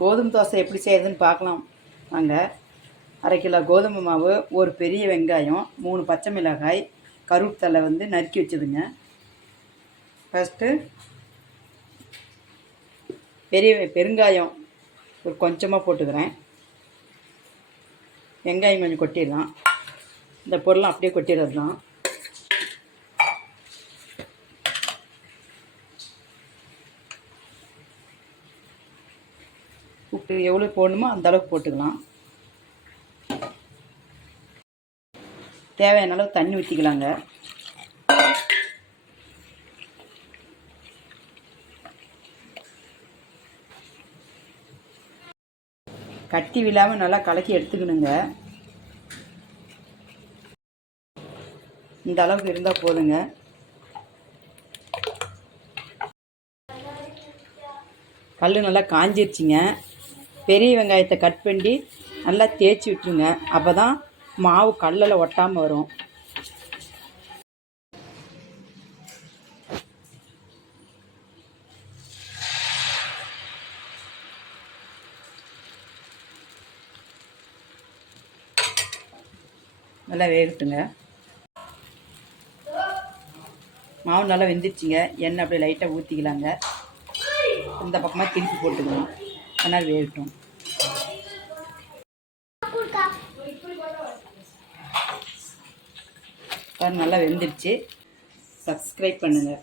கோதுமை தோசை எப்படி செய்கிறதுன்னு பார்க்கலாம். வாங்க. அரை கிலோ கோதுமை மாவு ஒரு பெரிய வெங்காயம் மூணு பச்சை மிளகாய் கருவேப்பிலை வந்து நறுக்கி வச்சுதுங்க. ஃபஸ்ட்டு பெரிய பெருங்காயம் ஒரு கொஞ்சமாக போட்டுக்கிறேன். வெங்காயம் கொஞ்சம் கொட்டிடலாம். இந்த பொருளும் அப்படியே கொட்டிடுறது தான் உப்பு எவ்வளோ போடணுமோ அந்த அளவுக்கு போட்டுக்கலாம். தேவையான அளவு தண்ணி ஊற்றிக்கலாங்க கட்டி விழாமல் நல்லா கலக்கி எடுத்துக்கணுங்க. இந்த அளவுக்கு இருந்தால் போதுங்க. கல் நல்லா காஞ்சிருச்சுங்க. பெரிய வெங்காயத்தை கட் பண்ணி நல்லா தேய்ச்சி விட்டுருங்க. அப்போ தான் மாவு கல்லில் ஒட்டாமல் வரும். நல்லா வேகட்டுங்க. மாவு நல்லா வெந்துருச்சுங்க. எண்ணெய் அப்படியே லைட்டாக ஊற்றிக்கலாங்க இந்த பக்கமாக திருப்பி போட்டுக்கணும். அதனால் வேகட்டும். நல்லா வெந்துருச்சு சப்ஸ்கிரைப் பண்ணுங்கள்